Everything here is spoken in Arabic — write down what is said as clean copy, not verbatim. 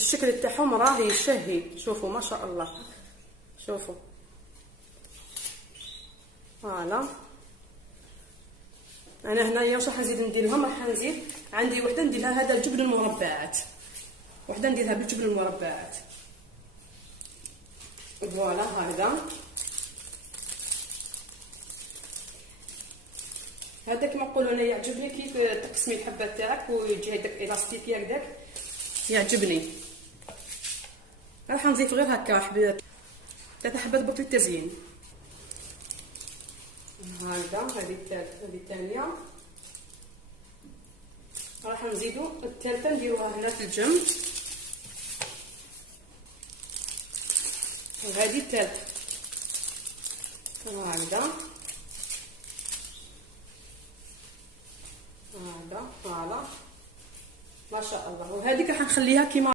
الشكل تاعهم راه يشهي. شوفوا ما شاء الله، شوفوا فوالا. انا هنايا واش راح نزيد نديرهم، راح نزيد عندي وحده نديرها هذا الجبن المربعات، وحده نديرها بالجبن المربعات فوالا. هذا كما نقولوا انا يعجبني كيف تقسمي الحبات تاعك ويجي هذاك الاستيكي هكذاك، يعجبني. راح نضيف غير هكا 3 حبات برك للتزيين. هذه الثانيه. راح نزيدو الثالثه نديروها هنا في الجنب، وهذه الثالثه هكذا فوالا ما شاء الله. وهذيك راح نخليها كيما